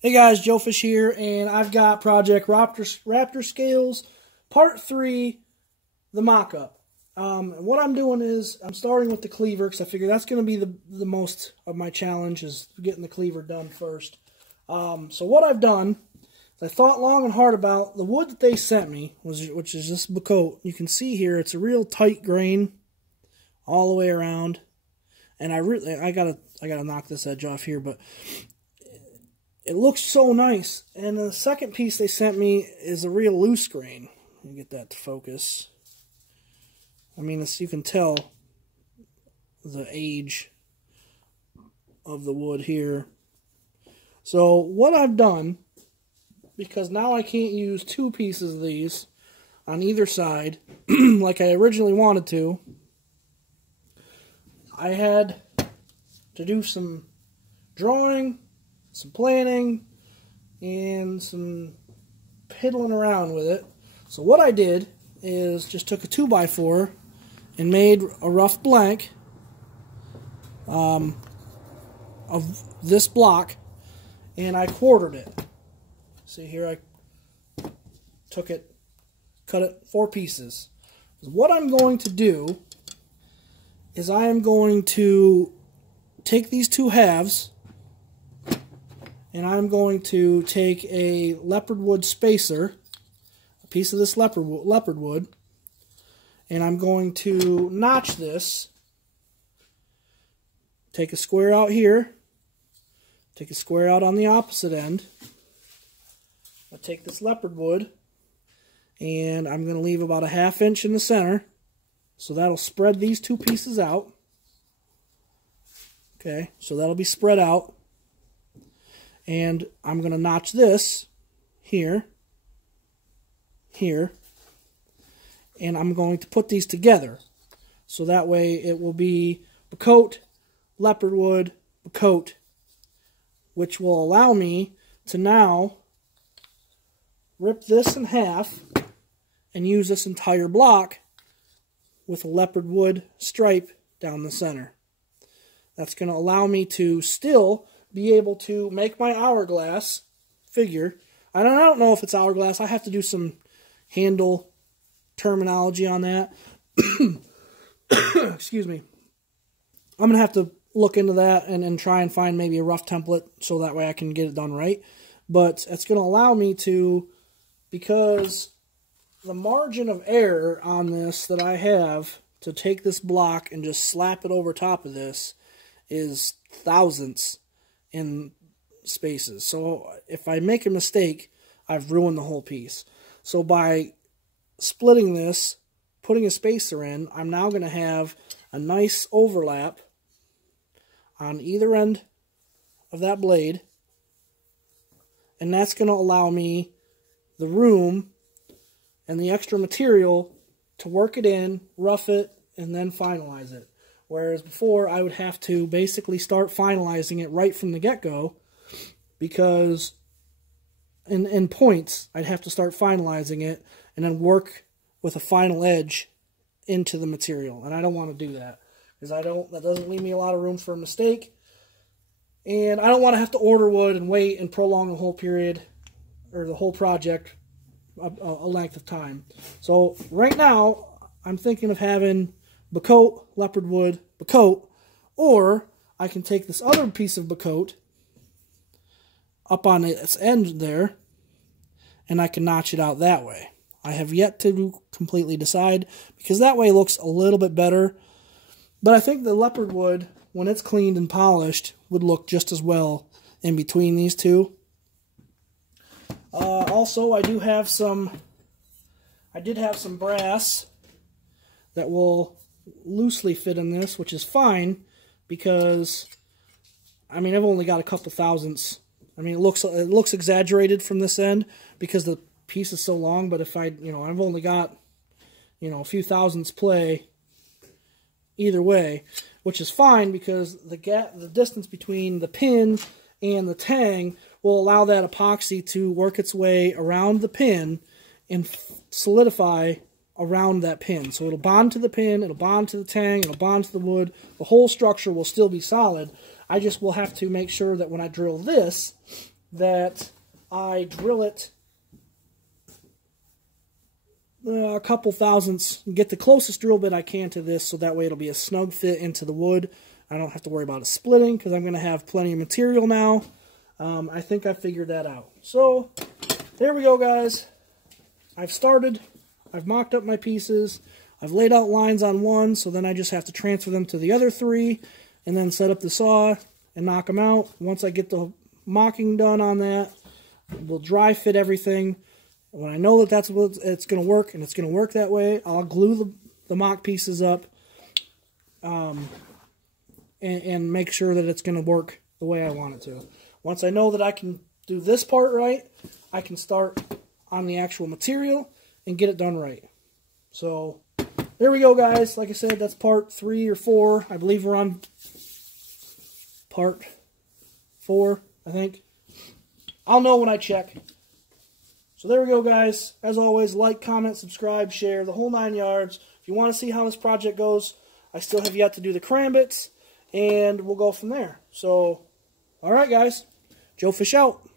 Hey guys, Joe Fish here, and I've got Project Raptor Scales Part 3, the mock-up. What I'm doing is I'm starting with the cleaver because I figure that's going to be the most of my challenge is getting the cleaver done first. So what I've done is I thought long and hard about the wood that they sent me, which is this Bacote. You can see here it's a real tight grain all the way around, and I gotta knock this edge off here, but it looks so nice. And the second piece they sent me is a real loose grain. Let me get that to focus. I mean, you can tell the age of the wood here. So what I've done, because now I can't use two pieces of these on either side like I originally wanted to, I had to do some drawing, some planning, and some piddling around with it. So what I did is just took a 2x4 and made a rough blank of this block, and I quartered it. See here, I took it, cut it 4 pieces. What I'm going to do is I am going to take these 2 halves, and I'm going to take a leopard wood spacer, a piece of this leopard wood, and I'm going to notch this. Take a square out here, take a square out on the opposite end. I'll take this leopard wood, and I'm going to leave about a 1/2 inch in the center, so that'll spread these 2 pieces out. Okay, so that'll be spread out. And I'm going to notch this here, here, and I'm going to put these together. So that way it will be Bacote, leopard wood, Bacote, which will allow me to now rip this in half and use this entire block with a leopard wood stripe down the center. That's going to allow me to still be able to make my hourglass figure. I don't know if it's hourglass. I have to do some handle terminology on that. Excuse me. I'm going to have to look into that and try and find maybe a rough template so that way I can get it done right. But it's going to allow me to, because the margin of error on this that I have to take this block and just slap it over top of this is thousandths in spaces. So if I make a mistake, I've ruined the whole piece. So by splitting this, putting a spacer in, I'm now going to have a nice overlap on either end of that blade, and that's going to allow me the room and the extra material to work it in, rough it, and then finalize it. Whereas before, I would have to basically start finalizing it right from the get-go, because in points, I'd have to start finalizing it and then work with a final edge into the material. And I don't want to do that, because that doesn't leave me a lot of room for a mistake. And I don't want to have to order wood and wait and prolong the whole period or the whole project a length of time. So right now, I'm thinking of having Bacote, leopard wood, Bacote, or I can take this other piece of Bacote up on its end there, and I can notch it out that way. I have yet to completely decide, because that way looks a little bit better, but I think the leopard wood, when it's cleaned and polished, would look just as well in between these two. Also, I did have some brass that will loosely fit in this, which is fine, because I mean, I've only got a couple thousandths. I mean, it looks exaggerated from this end because the piece is so long, but if I've only got, a few thousandths play either way, which is fine, because the distance between the pin and the tang will allow that epoxy to work its way around the pin and solidify around that pin. So it'll bond to the pin, it'll bond to the tang, it'll bond to the wood. The whole structure will still be solid. I just will have to make sure that when I drill this, that I drill it a couple thousandths, get the closest drill bit I can to this, so that way it'll be a snug fit into the wood. I don't have to worry about it splitting because I'm going to have plenty of material now. I think I figured that out. So there we go, guys. I've started. I've mocked up my pieces. I've laid out lines on one, so then I just have to transfer them to the other three and then set up the saw and knock them out. Once I get the mocking done on that, we'll dry fit everything. When I know that that's what it's going to work, and it's going to work that way, I'll glue the mock pieces up and make sure that it's going to work the way I want it to. Once I know that I can do this part right, I can start on the actual material and get it done right. So there we go, guys. Like I said, that's part 3 or 4. I believe we're on part 4, I think. I'll know when I check. So there we go, guys. As always, like, comment, subscribe, share, the whole 9 yards. If you want to see how this project goes, I still have yet to do the cram bits, and we'll go from there. So, alright, guys. Joe Fish out.